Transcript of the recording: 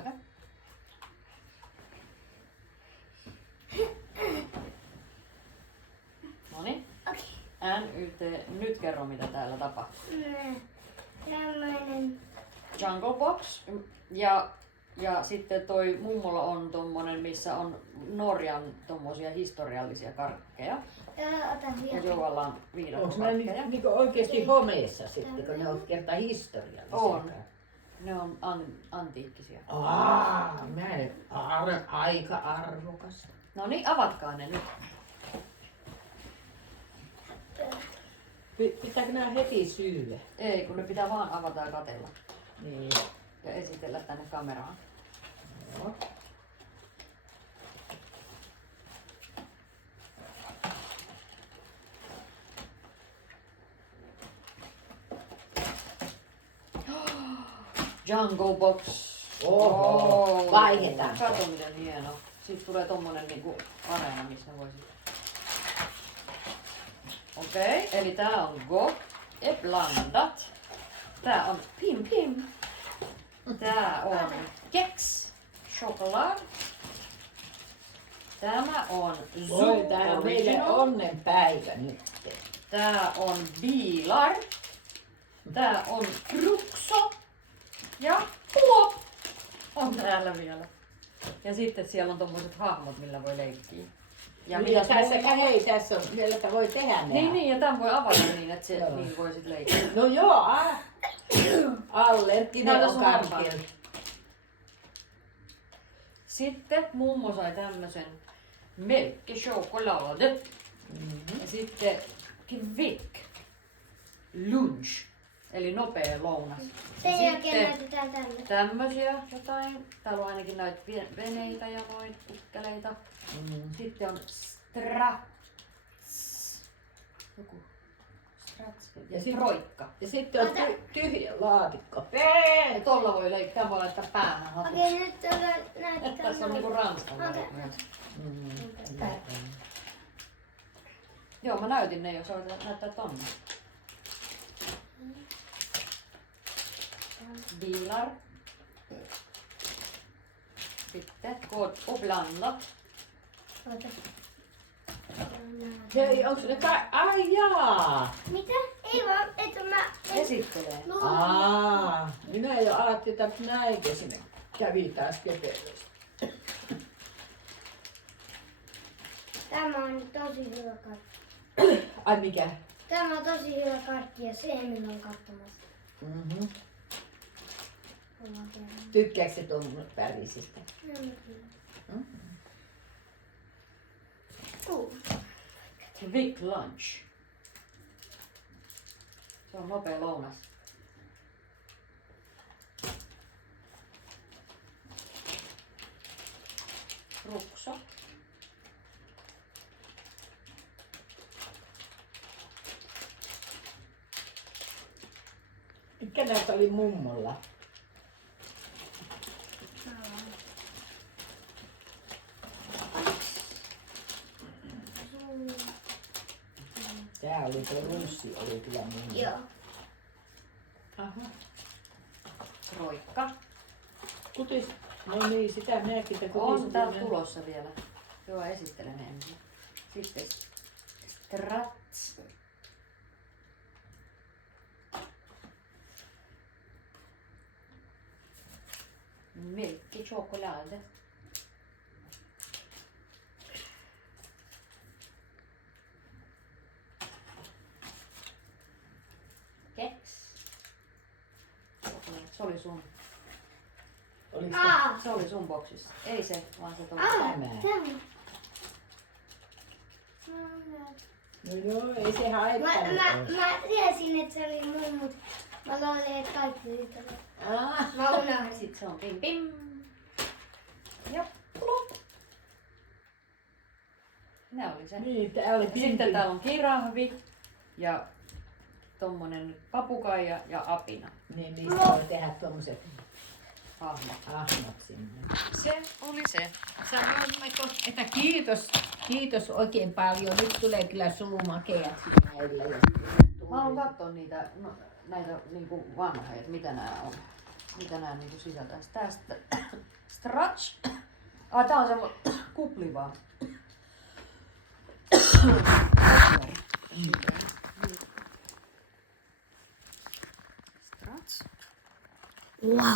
Okay. Noniin. Okei. NYT. Nyt kerro mitä täällä tapahtuu. Tämmöinen. Jungle Box. Ja sitten toi mummolla on tommonen, missä on Norjan tommosia historiallisia karkkeja. Ota Ja vielä. Joalla on Onko ne viidakkokarkkeja. niinku oikeesti homeessa sitten, kun ne on kerta historiallisia? On. Ne on antiikkisia. Aika arvokas. No niin, avatkaa ne nyt. Pitääkö nää heti syödä? Ei, kun ne pitää vaan avata ja katella. Niin. Ja esitellä tänne kameraan. Joo. Jungle Box. Oho, vaihdetaan. Kato miten hieno. Siitä tulee tommonen niinku areena, missä voisit. Okei, eli tää on Gok e blandat. Tää on Pim Pim. Tää on Kex Choklad. Tämä on Voi, tää on meille Original. onnenpäivä nyt. Tää on Bilar. Tää on Kruxo. Ja Plop on täällä vielä. Ja sitten siellä on tommoset hahmot, millä voi leikkiä. Ja Niin, mitäs tässä, muuta? hei, tässä on vielä, että voi tehdä nää. Niin, ja tämän voi avata niin, että se, Joo. niin voi sit leikkiä. No joo, allerginen Näytä on sun hampaan. kaikilla. Sitten mummo sai tämmösen melkkichoklad. Ja sitten Kvick Lunch, eli nopea lounas. Ja Sen jälkeen sitten näytetään tällä. tämmösiä jotain. Täällä on ainakin näitä veneitä ja noin ukkeleita. Sitten on Strats. Joku Strats. Ja Ja sit- Roikka. Ja sitten on tyhjä laatikko. Ja tolla voi leikkaa, voi laittaa päähän hatuksi. Okei, nyt näytetään. Tässä on niinku ranskalainen Okei. myös. Mm. Joo, mä näytin ne, jos voit näyttää tonne. Bilar. Sitten kod och blandat. Ota. Hei, onks ne ai jaa! Mitä? Ei vaan, että mä... Esittelee. Minä jo alattiin, että näinkö sinne kävi taas kepeästi. Tämä on tosi hyvä karkki. Ai mikä? Tämä on tosi hyvä karkki ja se minun on katsomassa. Mm-hmm. Ollaan kerran. Tykkääkö se tuon värisistä? Quick lunch. Se on nopea lounas. Rukso. Mikä näitä oli mummolla? Tää oli tuo russi, oli kyllä mummolla. Joo. Aha. Roikka. Kutis. No niin, sitä minäkin. Että On täällä tulossa vielä. Joo, esittelen ensin. Sitten Strats. Melkkichoklad. Keks. Se oli sun. Oliko Se oli sun boksissa. Ei se, vaan se tuli. tämä? Tämä. No joo, ei se haittanut. Mä tiesin, että se oli mun, mutta mä luulin, että kaikki yhtä. Ah. Mä unohdin. Sitten se on pim pim. Ja plop. Ne oli se. Niin, tää oli Ja sitten täällä on kirahvi ja tommonen papukaija ja apina. Niin, niistä voi tehdä tommoset Hahmo. ahmat sinne. Se oli se. Sanoimmeko, että kiitos oikein paljon. Nyt tulee kyllä suumakeat näillä. Mä haluan katsoa niitä, no, näitä niinku vanhoja, että mitä nää on. Mitä nää niinku sisältäis? Tästä Stretch. Tää on semmo kupli vaan. Stretch. Wow.